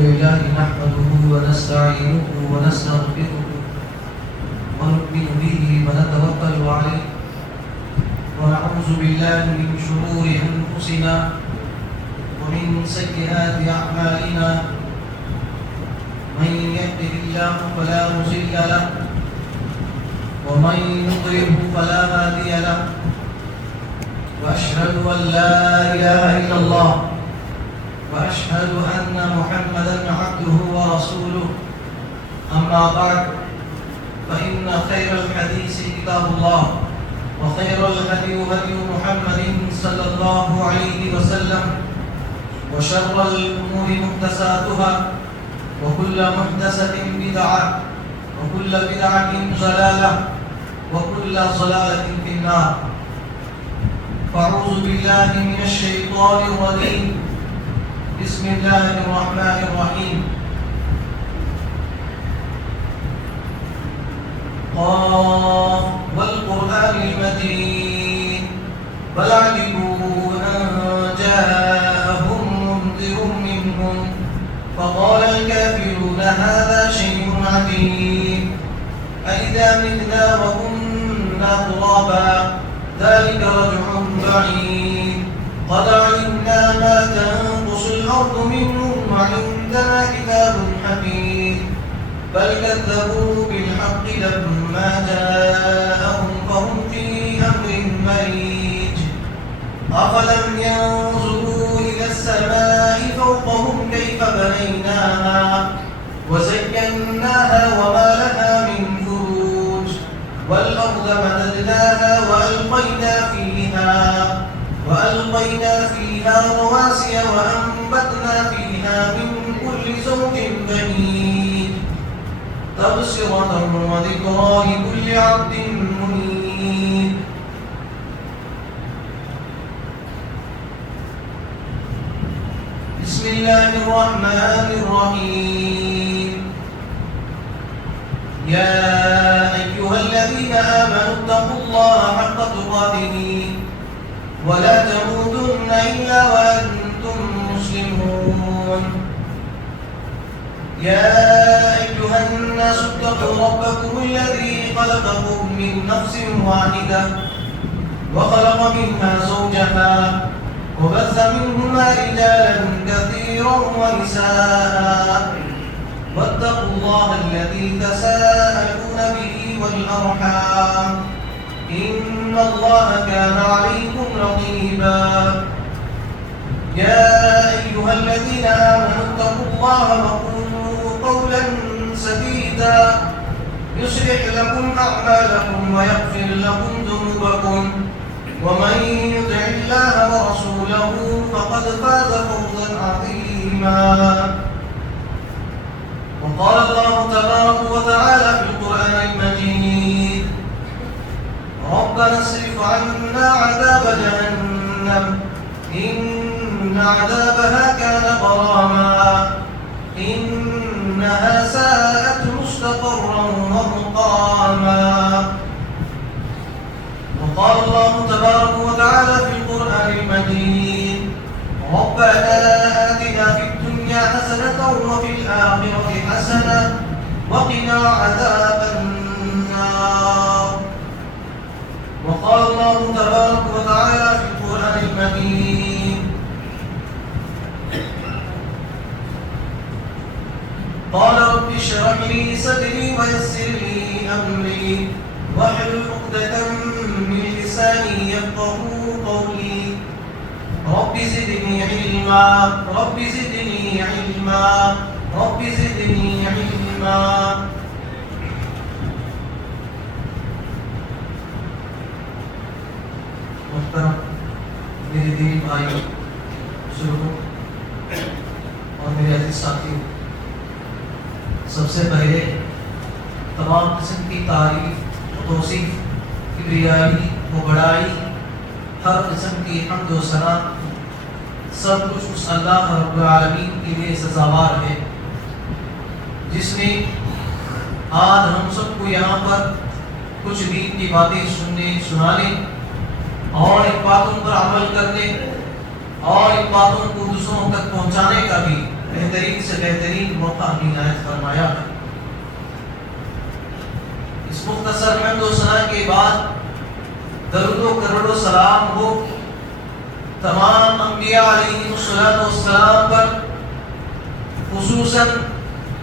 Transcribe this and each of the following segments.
لله نحمده ونستعينه ونستغفره ونؤمن به ونتوكل عليه ونعوذ بالله من شرور أنفسنا ومن سيئات أعمالنا من يهده الله فلا مضل له ومن يضلل فلا هادي له وأشهد أن لا إله إلا الله وأشهد أن محمدًا عبده ورسوله أما بعد فإن خير الحديث كتاب الله وخير الهدي هدي محمد صلى الله عليه وسلم وشر الأمور محدثاتها وكل محدثة بدعة وكل بدعة ضلالة وكل ضلالة في النار. فأعوذ بالله من الشيطان الرجيم. بسم الله الرحمن الرحيم. قاف والقرآن المجيد بل عجبوا أن جاءهم منذر منهم فقال الكافرون هذا شيء عجيب أإذا متنا وكنا ترابا ذلك رجع بعيد قد علمنا ما تنقص الأرض منهم وعندنا كتاب حفيظ بل كذبوا بالحق لما جاءهم فهم في أمر مريج أفلم ينظروا إلى السماء فوقهم كيف بنيناها وزيناها وما لها من فروج والأرض مددناها وألقينا فيها رواسي وأنبتنا فيها من كل زوج بهيج تبصرة وذكرى لكل عبد منيب. بسم الله الرحمن الرحيم. يا أيها الذين آمنوا اتقوا الله حق تقاته ولا تموتن إلا وأنتم مسلمون. يا أيها الناس اتقوا ربكم الذي خلقكم من نفس واحدة وخلق منها زوجها وبث منهما رجالا كثيرا ونساء واتقوا الله الذي تساءلون به والأرحام إن الله كان عليكم رقيبا. يا أيها الذين آمنوا اتقوا الله وقولوا قولا سديدا يصلح لكم أعمالكم ويغفر لكم ذنوبكم ومن يطع الله ورسوله فقد فاز فوزا عظيما. وقال الله تبارك وتعالى في القرآن المجيد ربنا اصرف عنا عذاب جهنم إن عذابها كان غراما إنها ساءت مستقرا ومقاما. وقال الله تبارك وتعالى في القرآن المجيد ربنا آتنا في الدنيا حسنة وفي الآخرة حسنة وقنا عذاب النار. وقال الله تبارك وتعالى في القرآن المجيد قال رب اشرح لي صدري ويسر لي أمري واحلل عقدة من لساني يفقهوا قولي رب زدني علما رب زدني علما رب زدني علما. محترم میرے دینی بھائی بزرگوں اور میرے عزیز ساتھیوں، سب سے پہلے تمام قسم کی تعریف و توصیف، کبریائی و بڑائی، ہر قسم کی حمد و ثنا سب کچھ اس اللہ رب العالمین کے لیے سزاوار ہے جس نے آج ہم سب کو یہاں پر کچھ دین کی باتیں سننے، سنانے اور ان باتوں پر عمل کرنے اور ان باتوں کو دوسروں تک پہنچانے کا بھی بہترین سے بہترین موقع عنایت فرمایا ہے۔ اس مختصر حمد و ثنا کے بعد درود و کرد و سلام ہو تمام انبیاء علیہ السلام پر، خصوصاً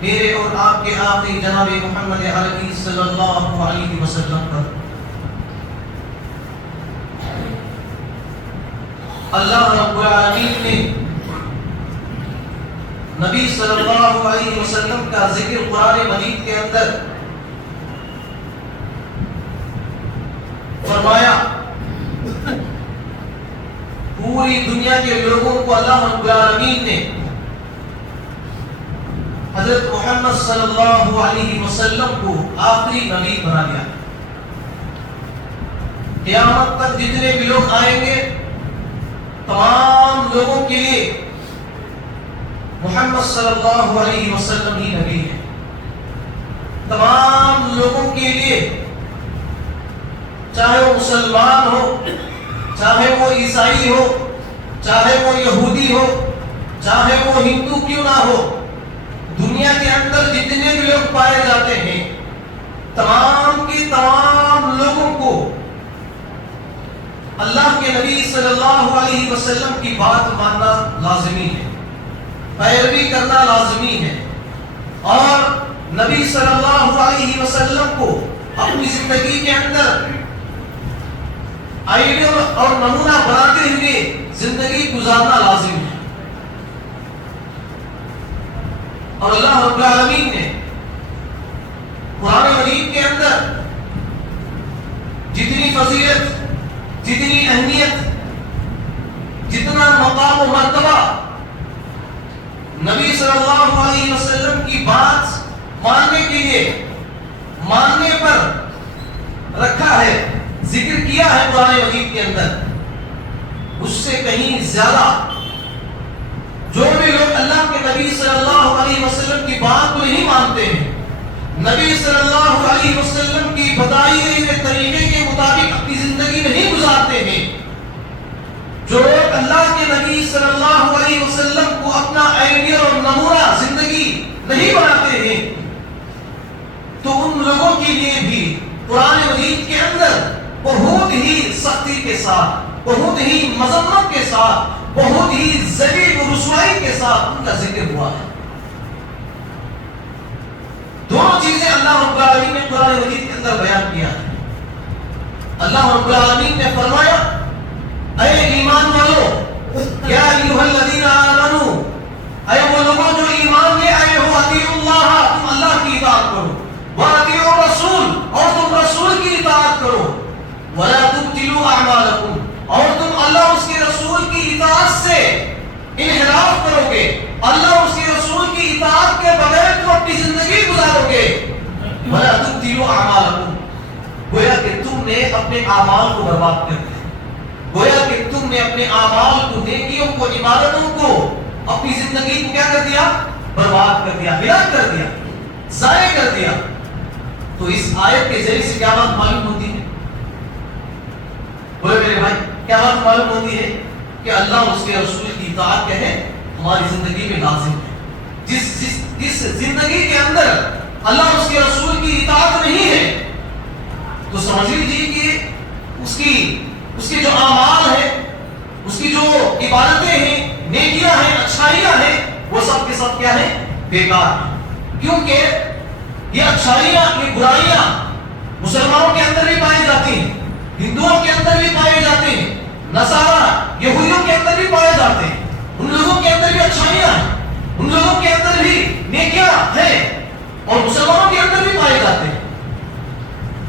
میرے اور آپ کے آقا جناب محمد عربی صلی اللہ علیہ وسلم پر۔ اللہ رب العالمین نے نبی صلی اللہ علیہ وسلم کا ذکر قرآن مجید کے اندر فرمایا۔ پوری دنیا کے لوگوں کو اللہ رب العالمین نے حضرت محمد صلی اللہ علیہ وسلم کو آخری نبی بنا دیا۔ قیامت تک جتنے بھی لوگ آئیں گے تمام لوگوں کے لیے محمد صلی اللہ علیہ وسلم ہی نبی ہے۔ تمام لوگوں کے لیے، چاہے وہ مسلمان ہو، چاہے وہ عیسائی ہو، چاہے وہ یہودی ہو، چاہے وہ ہندو کیوں نہ ہو، دنیا کے اندر جتنے بھی لوگ پائے جاتے ہیں تمام کے تمام لوگوں کو اللہ کے نبی صلی اللہ علیہ وسلم کی بات ماننا لازمی ہے، پیروی کرنا لازمی ہے، اور نبی صلی اللہ علیہ وسلم کو اپنی زندگی کے اندر آئیڈیل اور نمونہ بناتے ہوئے زندگی گزارنا لازم ہے۔ اور اللہ رب العالمین نے قرآن مجید کے اندر جتنی فضیلت، جتنی اہمیت، جتنا مقام و مرتبہ نبی صلی اللہ علیہ وسلم کی بات ماننے کے لیے، ماننے پر رکھا ہے، ذکر کیا ہے قرآن مجید کے اندر، اس سے کہیں زیادہ جو بھی لوگ اللہ کے نبی صلی اللہ علیہ وسلم کی بات کو نہیں مانتے ہیں، نبی صلی اللہ علیہ وسلم کی بتائی ہوئے طریقے کے مطابق اپنی زندگی نہیں گزارتے ہیں، جو اللہ کے نبی صلی اللہ علیہ وسلم کو اپنا آئیڈیل اور نمونہ زندگی نہیں بناتے ہیں، تو ان لوگوں کے لیے بھی قرآن مجید کے اندر بہت ہی سختی کے ساتھ، بہت ہی مذمت کے ساتھ، بہت ہی ذلیل و رسوائی کے ساتھ ان کا ذکر ہوا ہے۔ دونوں چیزیں اللہ رب العالمین نے قرآن مجید کے اندر بیان کیا ہے۔ اللہ رب العالمین نے فرمایا، اے ایمان والو، یا ایھا الذین آمنوا، اے وہ لوگوں جو ایمان لے آئے ہو، اطیعوا اللہ، تم اللہ کی اطاعت کرو، واطیعوا الرسول، اور تم رسول کی اطاعت کرو، ولا تبطلوا اعمالکم، اور تم اللہ اس کے رسول کی اطاعت سے انحراف کرو گے، اللہ اس کے رسول کی اطاعت کے بغیر تم اپنی زندگی گزارو گے، ولا تبطلوا اعمالکم، گویا کہ تم نے اپنے اعمال کو برباد کر دیا، گویا کہ تم نے اپنے اعمال کو، نیکیوں کو، عبادتوں کو، اپنی زندگی کو کیا کر دیا؟ برباد کر دیا، ہلاک کر دیا، ضائع کر دیا۔ تو اس آیت کے ذریعے سے کیا بات معلوم ہوتی ہے؟ بولے میرے بھائی، کیا بات معلوم ہوتی ہے؟ کہ اللہ اور اس کے رسول کی اطاعت کیا ہے؟ ہماری زندگی میں لازم ہے۔ جس زندگی کے اندر اللہ اور اس کے رسول کی اطاعت نہیں ہے، تو سمجھ لیجیے کہ اس کے جو اعمال ہیں، اس کی جو عبادتیں ہیں، نیکیاں ہیں، اچھائیاں ہیں، وہ سب کے سب کیا ہیں؟ بیکار ہیں۔ کیونکہ یہ اچھائیاں، یہ برائیاں مسلمانوں کے اندر بھی پائی جاتی ہیں، ہندوؤں کے اندر بھی پائے جاتے ہیں، نصارہ یہودیوں کے اندر بھی پائے جاتے ہیں، ان لوگوں کے اندر بھی اچھائیاں ہیں، ان لوگوں کے اندر بھی نیکیاں ہیں، اور مسلمانوں کے اندر بھی پائے جاتے ہیں،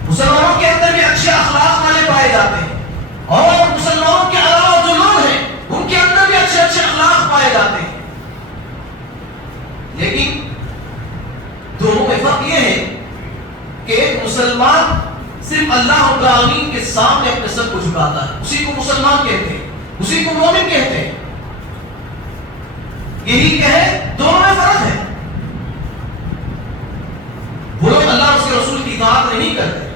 مسلمانوں کے اندر بھی اچھے اخلاق والے پائے جاتے ہیں، اور مسلمانوں کے علاوہ جو لوگ ہیں ان کے اندر بھی اچھے اچھے اخلاق پائے جاتے ہیں، لیکن دونوں میں فرق یہ ہے کہ ایک مسلمان صرف اللہ رب العالمین کے سامنے اپنے سر کو جھکاتا ہے، اسی کو مسلمان کہتے ہیں، اسی کو مومن کہتے ہیں، یہی کہ ہے، دونوں میں فرق ہے۔ وہ لوگ اللہ اس کے رسول کی اطاعت نہیں کرتے،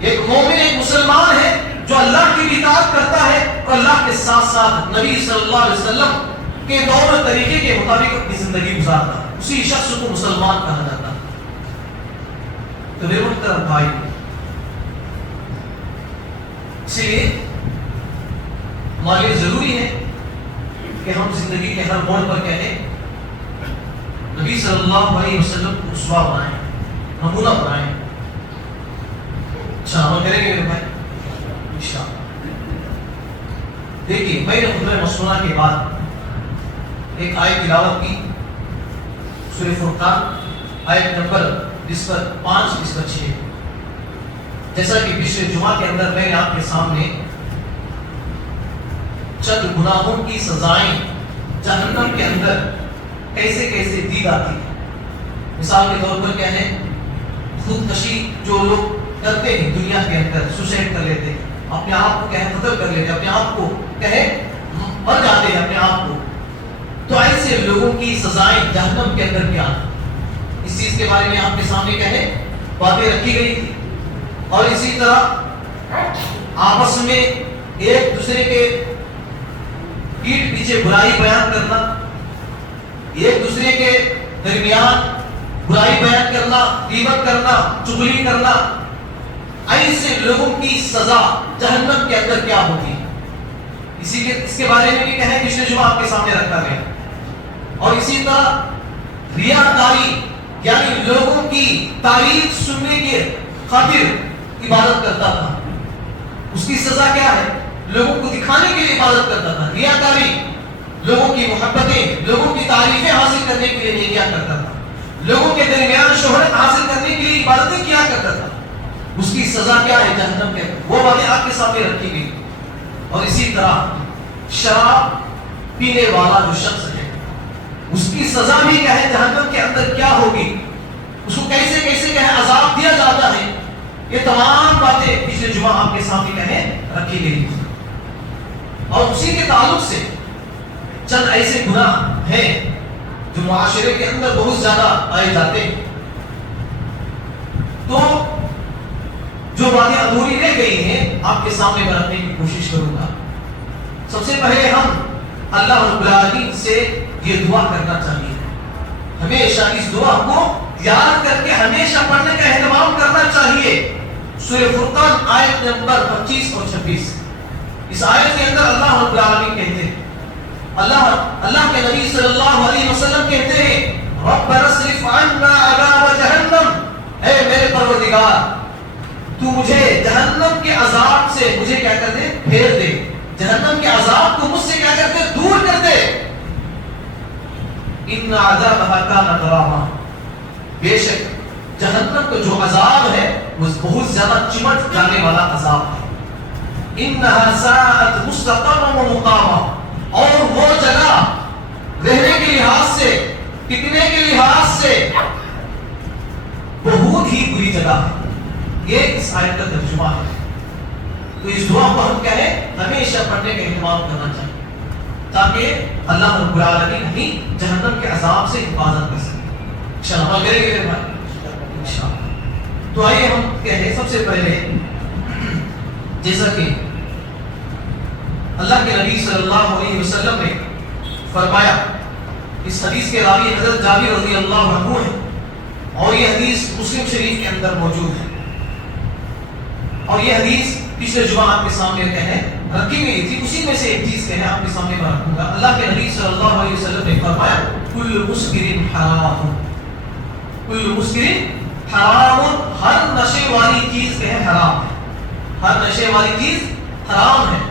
ایک مومن، ایک مسلمان ہے جو اللہ کی اطاعت کرتا ہے اور اللہ کے ساتھ ساتھ نبی صلی اللہ علیہ وسلم کے طور طریقے کے مطابق اپنی زندگی گزارتا، اسی شخص کو مسلمان کہا جاتا۔ تو میرے محترم بھائی، اس لیے ہمارے لیے ضروری ہے کہ ہم زندگی کے ہر موڑ پر کہیں نبی صلی اللہ علیہ وسلم کو اسوہ بنائیں، نمونہ بنائیں۔ اچھا عمل کریں گے میرے بھائی انشاءاللہ۔ دیکھیے میں نے خطبہ مسنونہ کے بعد ایک آیت تلاوت کی، سورہ فرقان آیت نمبر جس پر 5 اس پر 6۔ جیسا کہ پچھلے جمعہ کے اندر میں نے آپ کے سامنے چند گناہوں کی سزائیں جہنم کے اندر کیسے کیسے دی جاتی ہے۔ مثال کے طور پر کیا ہے، خودکشی جو لوگ کرتے ہیں دنیا کے اندر، سوسائڈ کر لیتے ہیں، اپنے آپ کو کہیں قتل کر لیتے ہیں، اپنے آپ کو کہیں مر جاتے ہیں اپنے آپ کو، تو ایسے لوگوں کی سزائیں جہنم کے اندر کیا ہیں، اس چیز کے بارے میں آپ کے سامنے کہیں باتیں رکھی گئی تھی۔ اور اسی طرح آپس میں ایک دوسرے کے پیٹھ پیچھے برائی بیان کرنا، ایک دوسرے کے درمیان برائی بیان کرنا، غیبت کرنا، چغلی کرنا، ایسے لوگوں کی سزا جہنم کے اندر کیا ہوتی ہے، اسی لیے اس کے بارے میں بھی کہیں پچھلے جمعہ آپ کے سامنے رکھا گیا۔ اور اسی طرح ریاکاری، یعنی لوگوں کی تعریف سننے کے خاطر عبادت کرتا تھا، اس کی سزا کیا ہے، لوگوں کو دکھانے کے لیے عبادت کرتا تھا، ریاکاری، لوگوں کی محبتیں، لوگوں کی تعریفیں حاصل کرنے کے لیے کیا کرتا تھا، لوگوں کے درمیان شہرت حاصل کرنے کے لیے عبادتیں کیا کرتا تھا، اس کی سزا کیا ہے جہنم کے اندر، وہ باتیں آپ کے سامنے رکھی گئی۔ اور اسی طرح شراب پینے والا جو شخص ہے، اس کی سزا بھی کیا ہے جہنم کے اندر کیا ہوگی، اس کو کیسے کیسے کیا ہے عذاب دیا جاتا ہے، یہ تمام باتیں پچھلے جمعہ آپ کے سامنے کہیں رکھی گئی۔ اور اسی کے تعلق سے چند ایسے گناہ ہیں جو معاشرے کے اندر بہت زیادہ پائے جاتے ہیں، تو جو باتیں ادھوری رہ گئی ہیں آپ کے سامنے میں رکھنے کی کوشش کروں گا۔ سب سے پہلے ہم اللہ رب العالمین سے یہ دعا کرنا چاہیے، ہمیشہ اس دعا کو یاد کر کے ہمیشہ پڑھنے کا اہتمام کرنا چاہیے۔ سورہ فرقان آیت نمبر 25 اور 26، اس آیت کے اندر اللہ رب العالمین کہتے ہیں، اللہ کے نبی صلی اللہ علیہ وسلم کہتے ہیں، ربنا اصرف عنا عذاب جہنم، اے میرے پروردگار تو مجھے جہنم کے عذاب سے مجھے کیا کر دے، پھیر دے، جہنم کے عذاب کو مجھ سے کیا کر دے، دور کر دے۔ ان عذابها کان غراما، بے شک جہنم کا جو عذاب ہے وہ بہت زیادہ چمٹ جانے والا عذاب ہے۔ انها ساءت مستقرا ومقاما، اور وہ جگہ رہنے کے لحاظ سے، ٹکنے کے لحاظ سے بہت ہی بری جگہ ہے۔ یہ اس آیت کا ترجمہ ہے۔ تو اس دعا کو ہم کہیں ہمیشہ پڑھنے کا اہتمام کرنا چاہیے تاکہ اللہ رب العالمین ہمیں جہنم کے عذاب سے حفاظت کر سکے۔ انشاءاللہ عمل کریں گے میرے بھائی انشاءاللہ۔ تو آئیے ہم کہیں سب سے پہلے، جیسا کہ اللہ کے نبی صلی اللہ علیہ وسلم نے فرمایا، اس حدیث کے راوی حضرت جابر رضی اللہ عنہ ہے، اور یہ حدیث مسلم شریف کے اندر موجود ہے، اور یہ حدیث پچھلے جمعہ آپ کے سامنے رکھی گئی تھی، اسی میں سے ایک چیز کہنا آپ کے سامنے میں رکھوں گا۔ اللہ کے نبی صلی اللہ علیہ وسلم نے فرمایا، کل مسکر حرام، کل مسکر حرام، ہر نشے والی چیز حرام ہے، ہر نشے والی چیز حرام ہے۔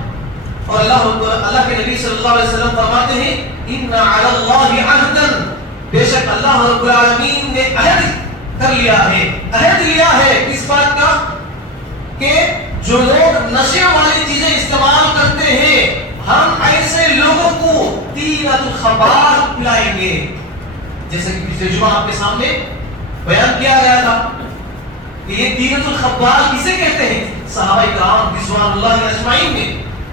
اور اللہ کے نبی صلی اللہ علیہ وسلم فرماتے ہیں، ان علی اللہ عہدا، بے شک اللہ رب العالمین نے عہد کر لیا ہے، عہد لیا ہے اس بات کا کہ جو لوگ نشے والی چیزیں استعمال کرتے ہیں، ہم ایسے لوگوں کو تینۃ الخبال پلائیں گے، جیسے کہ پچھلے جمعہ آپ کے سامنے بیان کیا گیا تھا کہ یہ تینۃ الخبال کسے کہتے ہیں۔ صحابہ کرام رضوان اللہ اجمعین نے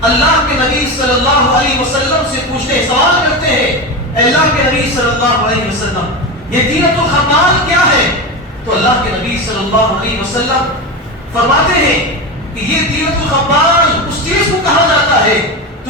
اللہ کے نبی صلی اللہ علیہ وسلم سے پوچھتے ہیں، سوال کرتے ہیں، اے اللہ کے نبی صلی اللہ علیہ وسلم یہ تینۃ الخبال کیا ہے؟ تو اللہ کے نبی صلی اللہ علیہ وسلم فرماتے ہیں کہ یہ تینۃ الخبال اس چیز کو کہا جاتا ہے، تو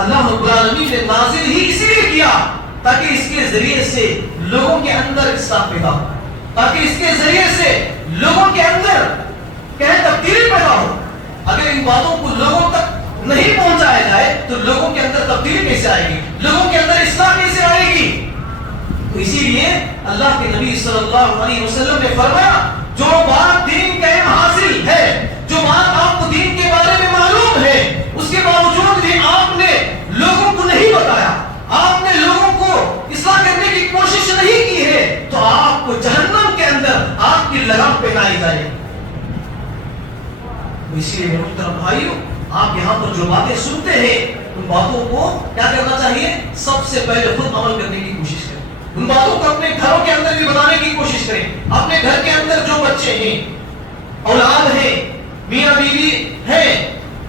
اللہ رب العالمین نے نازل ہی اس لیے کیا تاکہ اس کے ذریعے سے لوگوں کے اندر اصلاح پیدا ہو، تاکہ اس کے ذریعے سے لوگوں کے اندر تبدیلی پیدا ہو۔ اگر ان باتوں کو لوگوں تک نہیں پہنچایا جائے تو لوگوں کے اندر تبدیلی کیسے آئے گی، لوگوں کے اندر اصلاح کیسے آئے گی؟ تو اسی لیے اللہ کے نبی صلی اللہ علیہ وسلم نے فرمایا جو بات دین کا علم حاصل ہے، جو بات آپ کو دین کے بارے میں معلوم ہے، اس کے باوجود بھی آپ نے لوگوں کو نہیں بتایا، آپ نے لوگوں کو اصلاح کرنے کی کوشش نہیں کی ہے، تو آپ کو جہنم کے اندر آپ کی لگام پہنائی جائے۔ اسی لیے میرے محترم بھائیوں، آپ یہاں پر جو باتیں سنتے ہیں ان باتوں کو کیا کرنا چاہیے؟ سب سے پہلے خود عمل کرنے کی کوشش کریں، ان باتوں کو اپنے گھروں کے اندر بھی بتانے کی کوشش کریں۔ اپنے گھر کے اندر جو بچے ہیں، اولاد ہیں، میاں بیوی ہیں،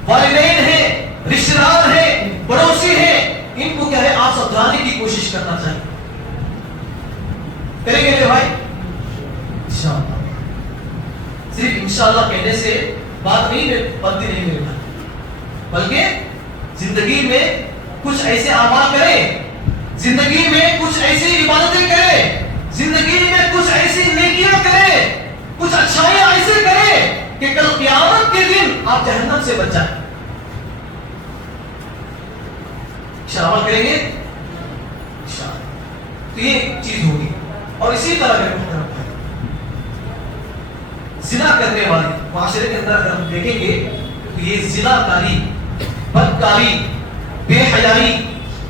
والدین ہیں، رشتہ دار ہیں، پڑوسی ہیں، ان کو کیا ہے آپ سمجھانے کی کوشش کرنا چاہیے۔ کریں گے میرے بھائی؟ انشاءاللہ۔ صرف انشاءاللہ کہنے سے بات نہیں بنتی نہیں میرے بھائی، بلکہ زندگی میں کچھ ایسے اعمال کریں، زندگی میں کچھ ایسی عبادتیں کریں، زندگی میں کچھ ایسی نیکیاں کریں، کچھ اچھائیاں ایسے کریں کہ کل قیامت کے دن آپ جہنم سے بچ جائیں۔ عمل کریں گے تو یہ چیز ہوگی۔ اور اسی طرح میرے محترم بھائی، زنا کرنے والے معاشرے کے اندر اگر ہم دیکھیں گے تو یہ زنا کاری، بدکاری، بے حیائی،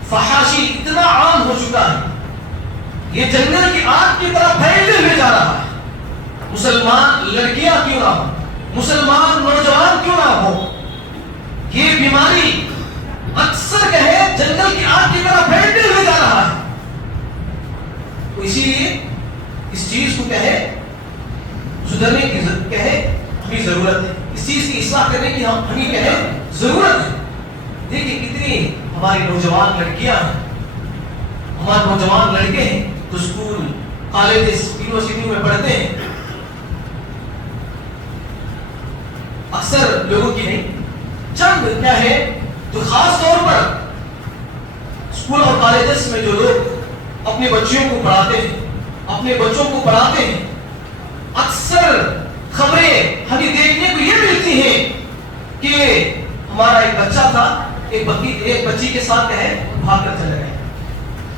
فحاشی اتنا عام ہو چکا ہے، یہ جنگل کی آگ کی طرح پھیلتے ہوئے جا رہا ہے۔ مسلمان لڑکیاں کیوں نہ ہو، مسلمان نوجوان کیوں نہ ہو، یہ بیماری اکثر کہے جنگل کی آگ کی طرح پھیلتے ہوئے جا رہا ہے۔ تو اسی لیے اس چیز کو کہے سدھرنے کی ہمیں ضرورت ہے، اس چیز کی اصلاح کرنے کی ہمیں کہے ضرورت ہے۔ دیکھیں کتنی ہماری نوجوان لڑکیاں ہیں، ہمارے نوجوان لڑکے ہیں جو اسکول، کالجز، یونیورسٹیوں میں پڑھتے ہیں، اکثر لوگوں کی نہیں، چند کیا ہے جو خاص طور پر اسکول اور کالجز میں جو لوگ اپنے بچیوں کو پڑھاتے ہیں، اپنے بچوں کو پڑھاتے ہیں، اکثر خبریں ہمیں دیکھنے کو یہ ملتی ہیں کہ ہمارا ایک بچہ تھا، ایک بچی کے ساتھ کہے بھاگ کر چلے گئے،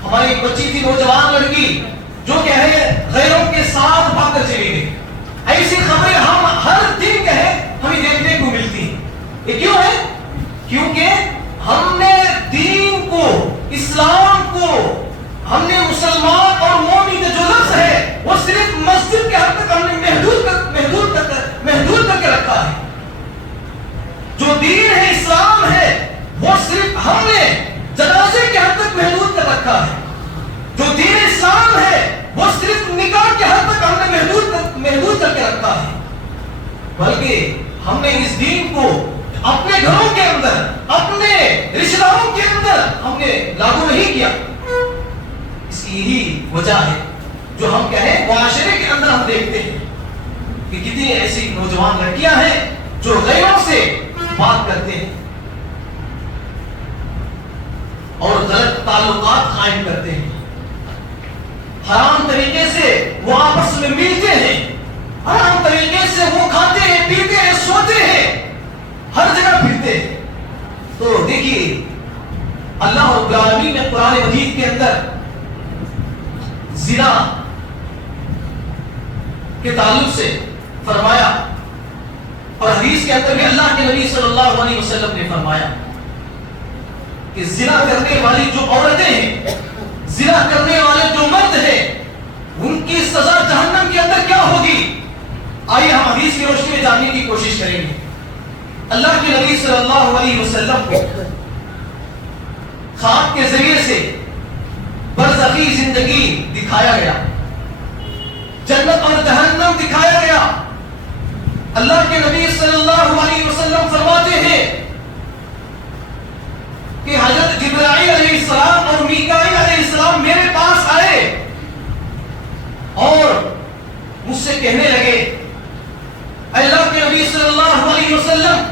ہماری ایک بچی تھی نوجوان لڑکی جو کہے غیروں کے ساتھ بھاگ کر چلی گئی۔ ایسی خبریں ہم ہر دن کہے ہمیں دیکھنے کو ملتی ہیں۔ یہ کیوں ہے؟ کیونکہ ہم نے دین کو، اسلام کو، ہم نے مسلمان اور مومن جو لفظ ہے وہ صرف مسجد کے حد تک ہم نے محدود کر کے رکھا ہے۔ جو دین ہے، اسلام ہے، وہ صرف ہم نے جنازے کے حد تک محدود کر رکھا ہے۔ جو دین اسلام ہے وہ صرف نکاح کے حد تک ہم نے محدود کر کے رکھا ہے، بلکہ ہم نے اس دین کو اپنے گھروں کے اندر، اپنے رشتہ داروں کے اندر ہم نے لاگو نہیں کیا۔ اس کی یہی وجہ ہے جو ہم کہیں معاشرے کے اندر ہم دیکھتے ہیں کہ کتنی ایسی نوجوان لڑکیاں ہیں جو غیروں سے بات کرتے ہیں اور غلط تعلقات قائم کرتے ہیں، حرام طریقے سے وہ آپس میں ملتے ہیں، حرام طریقے سے وہ کھاتے ہیں، پیتے ہیں، سوتے ہیں، ہر جگہ پھرتے ہیں۔ تو دیکھیے اللہ رب العالمین نے قرآن مجید کے اندر زنا کے تعلق سے فرمایا، اور حدیث کے اندر بھی اللہ کے نبی صلی اللہ علیہ وسلم نے فرمایا کہ زنا کرنے والی جو عورتیں ہیں، زنا کرنے والے جو مرد ہیں، ان کی سزا جہنم کے اندر کیا ہوگی؟ آئیے ہم حدیث کی روشنی میں جاننے کی کوشش کریں گے۔ اللہ کے نبی صلی اللہ علیہ وسلم کو خواب کے ذریعے سے برزخی زندگی دکھایا گیا، جنت اور جہنم دکھایا گیا۔ اللہ کے نبی صلی اللہ علیہ وسلم فرماتے ہیں کہ حضرت جبرائیل علیہ السلام اور میکائیل علیہ السلام میرے پاس آئے اور مجھ سے کہنے لگے، اللہ کے نبی صلی اللہ علیہ وسلم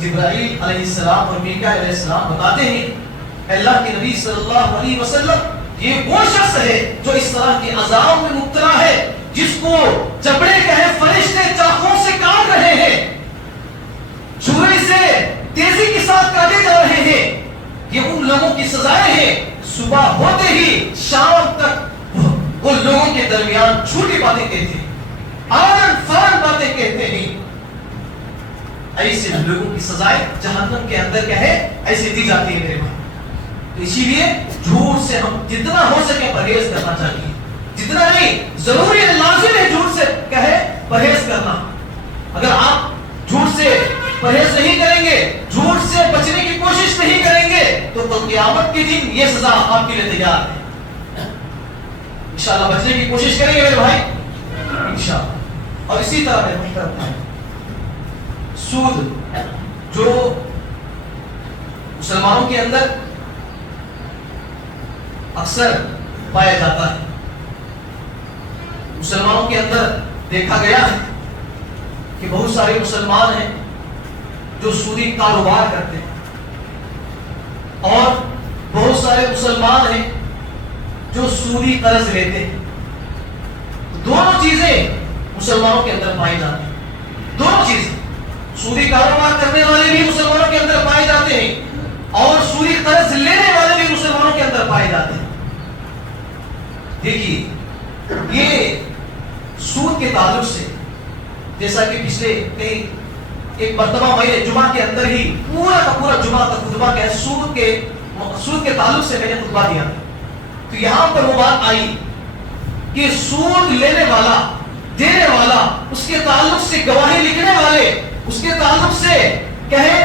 جبرائیل علیہ السلام اور میکائیل علیہ السلام بتاتے ہیں اللہ کے نبی صلی اللہ علیہ وسلم یہ وہ شخص ہے جو اس طرح کے عذاب میں مبتلا ہے جس کو جبڑے کہے فرشتے چاقوں سے کاٹ رہے ہیں، چھری سے تیزی کے ساتھ کاٹے جا رہے ہیں. یہ ان لوگوں کی سزائیں ہیں. صبح ہوتے ہی شام تک ان لوگوں کے درمیان جھوٹی باتیں کہتے ہیں، آرن فارن باتیں کہتے ہیں. ایسے لوگوں کی سزائیں جہنم کے اندر کیا ہے ایسے دی جاتی ہے میرے بھائی. اسی لیے جھوٹ سے ہم جتنا ہو سکے پرہیز کرنا چاہیے، جتنا نہیں ضروری ہے لازم ہے جھوٹ سے کہے پرہیز کرنا. اگر آپ جھوٹ سے پرہیز نہیں کریں گے، جھوٹ سے بچنے کی کوشش نہیں کریں گے تو قیامت کے دن یہ سزا آپ کے لیے تیار ہے. انشاءاللہ بچنے کی کوشش کریں گے میرے بھائی انشاءاللہ. اور اسی طرح میں کرتا ہوں سود جو مسلمانوں کے اندر اکثر پایا جاتا ہے. مسلمانوں کے اندر دیکھا گیا ہے کہ بہت سارے مسلمان ہیں جو سودی کاروبار کرتے ہیں اور بہت سارے مسلمان ہیں جو سودی قرض لیتے ہیں. دونوں چیزیں مسلمانوں کے اندر پائی جاتی ہیں. دونوں چیزیں سودی کاروبار کرنے والے بھی مسلمانوں کے اندر پائے جاتے ہیں اور سودی قرض لینے والے بھی مسلمانوں کے اندر پائے جاتے ہیں. دیکھیے یہ سود کے تعلق سے جیسا کہ پچھلے ایک مرتبہ میں نے جمعہ کے اندر ہی پورا کا پورا جمعہ کا خطبہ کیا ہے سود کے تعلق سے میں نے خطبہ دیا. تو یہاں پر وہ بات آئی کہ سود لینے والا دینے والا اس کے تعلق سے گواہی لکھنے والے اس کے تعلق سے کہے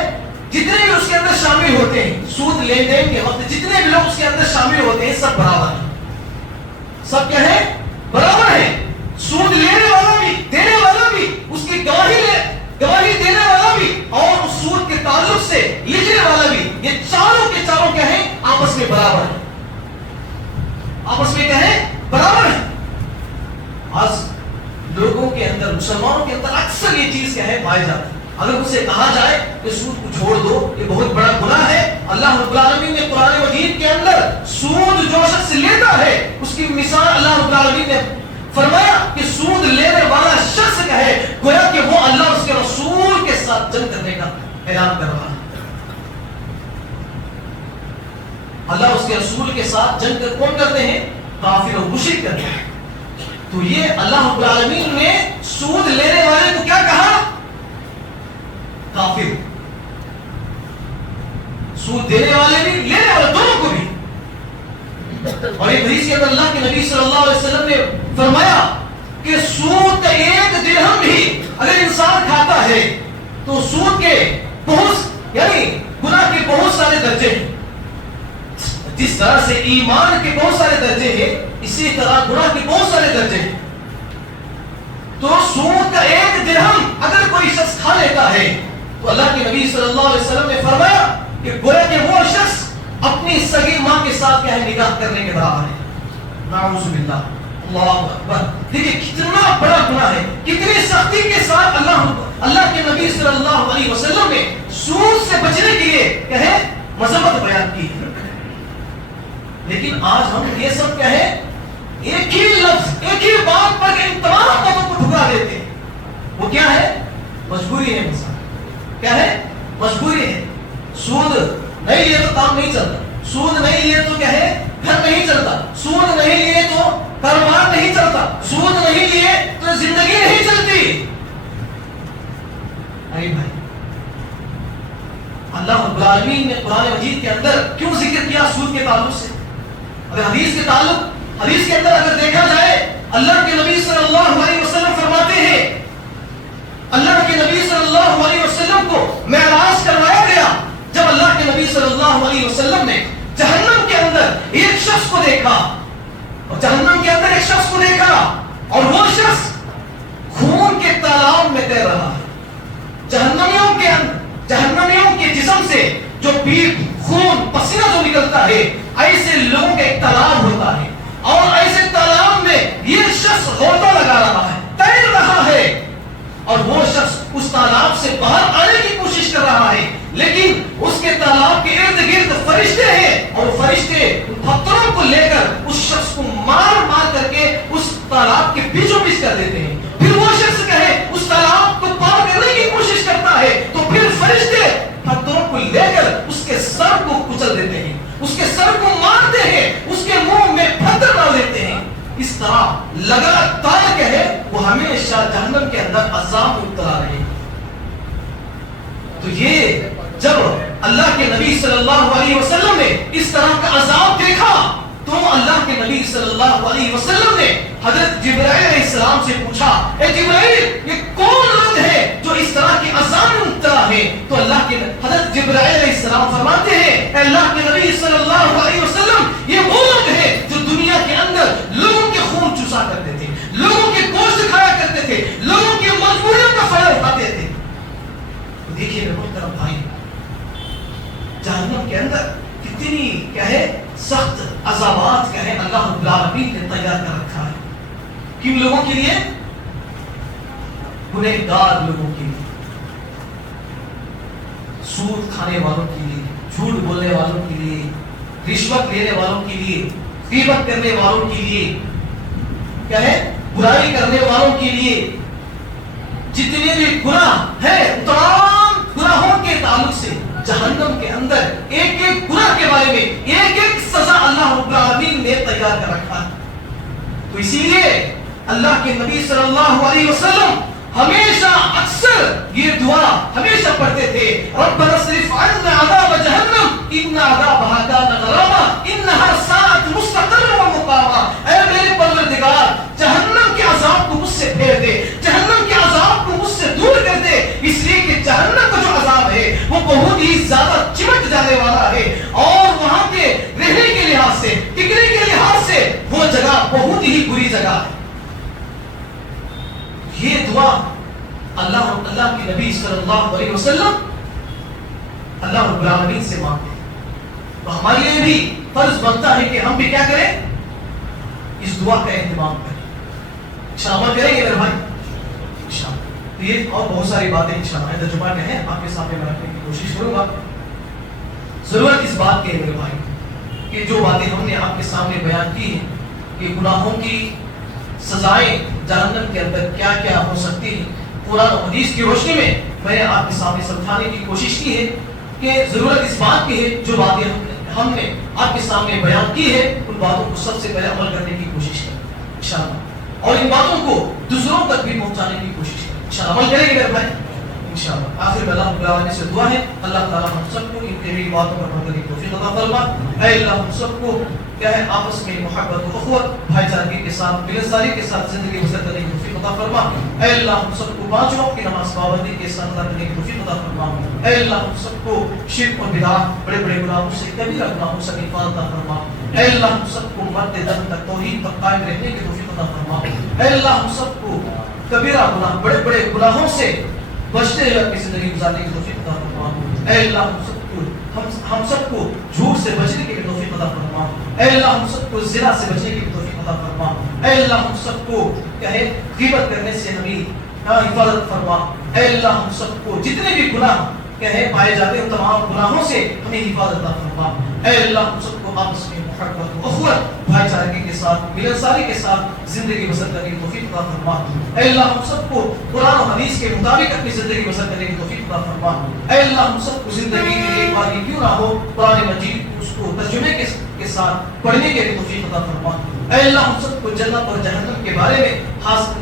جتنے بھی اس کے اندر شامل ہوتے ہیں سود لین دین کے وقت جتنے بھی لوگ اس کے اندر شامل ہوتے ہیں سب برابر ہیں. سب کیا ہے برابر ہے. سود لینے والا بھی دینے والا بھی اس کی گواہی دینے والا بھی اور اس سود کے تعلق سے لکھنے والا بھی یہ چاروں کے چاروں کیا ہیں آپس میں برابر ہیں. آپس میں کیا ہے برابر ہے. آج لوگوں کے اندر مسلمانوں کے اندر اکثر یہ چیز کیا ہے پائی جاتی ہے. اگر ان سے کہا جائے کہ سود کو چھوڑ دو یہ بہت بڑا گناہ ہے. اللہ رب العالمین نے قرآن مجید کے اندر سود جو شخص لیتا ہے اس کی مثال اللہ رب العالمین نے فرمایا کہ سود لینے والا شخص کا ہے گویا کہ وہ اللہ اس کے رسول کے ساتھ جنگ کرنے کا اعلان کر رہا ہے. اللہ اس کے رسول کے ساتھ جنگ کون کرتے ہیں کافر اور مشرک کرتے ہیں. تو یہ اللہ رب العالمین نے سود لینے والے کو کیا کہا کافر. سود دینے والے بھی لینے والے دونوں کو بھی. اور ایک حدیث کے اندر اللہ کے نبی صلی اللہ علیہ وسلم نے فرمایا کہ سود کا ایک درہم بھی اگر انسان کھاتا ہے تو سود کے بہت یعنی گناہ کے بہت سارے درجے ہیں. جس طرح سے ایمان کے بہت سارے درجے ہیں اسی طرح گناہ کے بہت سارے درجے ہیں. تو سود کا ایک درہم اگر کوئی شخص کھا لیتا ہے تو اللہ کے نبی صلی اللہ علیہ وسلم نے فرمایا کہ گویا کہ وہ شخص اپنی سگی ماں کے ساتھ کیا ہے نکاح کرنے کے برابر ہے. نعوذ باللہ. اللہ اکبر. دیکھیں کتنا بڑا گناہ ہے, کتنی سختی کے ساتھ اللہ کے نبی صلی اللہ علیہ وسلم نے سود سے بچنے کے لیے کہے مذمت بیان کی. لیکن آج ہم یہ سب کہے ایک ہی لفظ ایک ہی بات پر ان تمام باتوں کو ٹھکرا دیتے ہیں. وہ کیا ہے مجبوری ہے. مثلا کیا ہے مجبوری ہے. سود نہیں لیے تو کام نہیں چلتا, سود نہیں لیے تو کیا ہے گھر نہیں چلتا, سود نہیں لیے تو کاروبار نہیں چلتا, سود نہیں لیے تو زندگی نہیں چلتی. ارے بھائی اللہ رب العالمین نے قرآن مجید کے اندر کیوں ذکر کیا سود کے تعلق سے؟ اگر حدیث کے اندر اگر دیکھا جائے اللہ کے نبی صلی اللہ علیہ وسلم فرماتے ہیں اللہ کے نبی صلی اللہ علیہ وسلم کو معراج کروایا گیا جب اللہ کے نبی صلی اللہ علیہ وسلم نے جہنم کے اندر ایک شخص کو دیکھا اور جہنم کے اندر ایک شخص کو دیکھا اور وہ شخص خون کے تالاب میں تیر رہا ہے. جہنمیوں کے جسم سے جو خون پسینہ جو نکلتا ہے ایسے لوگوں کا ایک تالاب ہوتا ہے اور ایسے تالاب میں یہ شخص غوطہ لگا رہا ہے, تیر رہا ہے اور وہ شخص اس تالاب سے باہر آنے کی کوشش کوشش کر رہا ہے، لیکن اس کے تالاب کے ارد گرد فرشتے ہیں، اور فرشتے پتھروں کو لے کر اس شخص کو مار مار کر کے اس تالاب کے بیچوں بیچ کر دیتے ہیں۔ پھر وہ شخص کہے اس تالاب کو پار کرنے کی کوشش کرتا ہے تو پھر فرشتے پتھروں کو لے کر اس کے سر کو کچل دیتے ہیں، اس کے سر کو مارتے ہیں، اس کے منہ میں پتھر ڈال دیتے ہیں۔ اس طرح لگاتار کہے وہ ہمیشہ جہنم کے اندر عذاب مبتلا رہے۔ تو یہ جب اللہ کے نبی صلی اللہ علیہ وسلم نے اس طرح کا عذاب دیکھا تو اللہ کے نبی صلی اللہ علیہ وسلم نے حضرت جبرائیل علیہ السلام سے پوچھا، اے جبرائیل یہ کون لوگ ہیں جو اس طرح کے عذاب میں مبتلا ہے؟ تو اللہ کے حضرت جبرائیل علیہ السلام فرماتے ہیں، اے اللہ کے نبی صلی اللہ علیہ وسلم یہ وہ لوگ ہیں جو دنیا کے اندر لوگوں کے خون چوسا کرتے تھے، لوگوں کے گوشت کھایا کرتے تھے، لوگوں کی مجبوریوں کا فائدہ اٹھاتے تھے۔ تو دیکھیے میرے محترم بھائی، جہنم کے اندر کتنی کیا ہے سخت عذابات کیا ہے اللہ رب العالمین نے تیار کر رکھا ہے۔ کن لوگوں کے لیے؟ گنہگار لوگوں کے لیے، سود کھانے والوں کے لیے، جھوٹ بولنے والوں کے لیے، رشوت لینے والوں کے لیے، غیبت کرنے والوں کے لیے، کیا ہے برائی کرنے والوں کے لیے، جتنے بھی گناہ ہیں تمام گناہوں کے تعلق سے جہنم کے اندر ایک ایک گناہ کے بارے میں ایک ایک سزا اللہ رب العالمین نے تیار کر رکھا ہے۔ تو اسی لیے اللہ کے نبی صلی اللہ علیہ وسلم ہمیشہ اکثر یہ دعا ہمیشہ پڑھتے تھے، ربنا اصرف عنا عذاب جہنم ان عذابها کان غراما انها ساءت مستقرا ومقاما۔ اے میرے پروردگار جہنم کے عذاب کو مجھ سے پھیر دے، جہنم کے عذاب کو مجھ سے دور کر دے، اس لیے کہ جہنم کا جو عذاب ہے وہ بہت ہی زیادہ چمٹ جانے والا ہے، اور وہاں کے رہنے کے لحاظ سے ٹکنے کے لحاظ سے وہ جگہ بہت ہی بری جگہ ہے۔ یہ دعا اللہ کے نبی صلی اللہ علیہ وسلم اللہ رب العالمین سے مانگتے ہیں۔ تو ہمارے لیے بھی فرض بنتا ہے کہ ہم بھی کیا کریں، اس دعا کا اہتمام کریں، شامل کریں گے میرے بھائی انشاءاللہ۔ تو یہ اور بہت ساری باتیں انشاءاللہ ترجمہ میں ہیں، آپ کے سامنے میں رکھنے کی کوشش کروں گا۔ ضرورت اس بات کی ہے میرے بھائی کہ جو باتیں ہم نے آپ کے سامنے بیان کی ہیں کہ گناہوں کی سزائیں جہنم کے اندر کیا کیا ہو سکتی ہیں، قرآن و حدیث کی روشنی میں میں نے آپ کے سامنے سمجھانے کی کوشش کی ہے کہ ضرورت اس بات کی ہے جو باتیں ہم نے آپ کے سامنے بیان کی ہے ان باتوں کو سب سے پہلے عمل کرنے کی کوشش کریں انشاءاللہ، اور ان باتوں کو دوسروں تک بھی پہنچانے کی کوشش کریں انشاءاللہ۔ عمل کریں گے میرے بھائی انشاءاللہ۔ آخر میں اللہ رب العالمین سے دعا ہے اللہ تعالیٰ ہم سب کو ان تیری باتوں پر عمل کرنے کی توفیق عطا فرما۔ اے اللہ ہم سب کو کیا ہے آپس میں محبت و اخوت بھائی چارگی کے ساتھ ملنساری کے ساتھ زندگی بسر کرنے کی توفیق عطا فرما۔ اے اللہ ہم سب کو 5 وقت کی نماز پابندی کے ساتھ ادا کرنے کی توفیق عطا فرما۔ اے اللہ ہم سب کو شرک اور بدعت بڑے بڑے گناہوں سے کبیرہ گناہوں سے حفاظت عطا فرما۔ اے اللہ ہم سب کو مرتے دم تک توحید پر قائم رہنے کی توفیق عطا فرما۔ اے اللہ ہم سب کو کبیرہ گناہ بڑے بڑے گناہوں سے بچتے ہوئے اپنی زندگی گزارنے کی توفیق عطا فرما۔ اے اللہ ہم سب کو جھوٹ سے بچنے کی توفیق عطا فرما۔ اے اللہ ہم سب کو زنا سے بچنے کی توفیق عطا فرما۔ اے اللہ ہم سب کو کہے غیبت کرنے سے ہمیں حفاظت فرما۔ اے اللہ ہم سب کو جتنے بھی گناہ کہے پائے جاتے ہیں تمام گناہوں سے ہمیں حفاظت عطا فرما۔ اے اللہ ہم سب کو آپس میں محبت و اخوت بھائی چارگی کے ساتھ ملنساری کے ساتھ زندگی بسر کرنے کی توفیق عطا فرما۔ اے اللہ ہم سب کو قرآن و حدیث کے مطابق اپنی زندگی بسر کرنے کی توفیق عطا فرما۔ اے اللہ ہم سب کو زندگی کے ایک بار کیوں نہ ہو قرآن مجید اس کو ترجمے کے ساتھ پڑھنے کے توفیق عطا فرما۔ اے اللہ ہم سب کو جنت اور جہنم کے بارے میں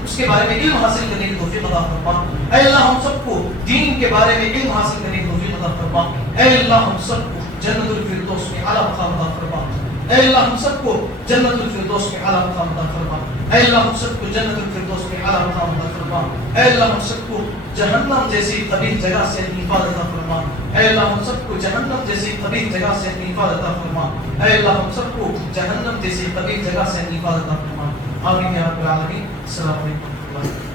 اس کے بارے میں علم حاصل کرنے کی توفیق عطا فرما۔ اے اللہ ہم سب کو دین کے بارے میں علم حاصل کرنے کی توفیق عطا فرما۔ اے اللہ ہم سب کو جنت الفردوس میں اعلیٰ مقام عطا فرما۔ اے اللہ ہم سب کو جنت الفردوس میں اعلیٰ مقام عطا فرما۔ اے اللہ ہم سب کو جنت الفردوس میں اعلیٰ مقام عطا فرما۔ اے اللہ ہم سب کو جہنم جیسی قبیح جگہ سے حفاظت عطا فرما۔ اے اللہ ہم سب کو جہنم جیسی قبیح جگہ سے حفاظت عطا فرما۔ اے اللہ ہم سب کو جہنم جیسی قبیح جگہ سے حفاظت عطا فرما۔ آمین یا رب العالمین۔ السلام علیکم۔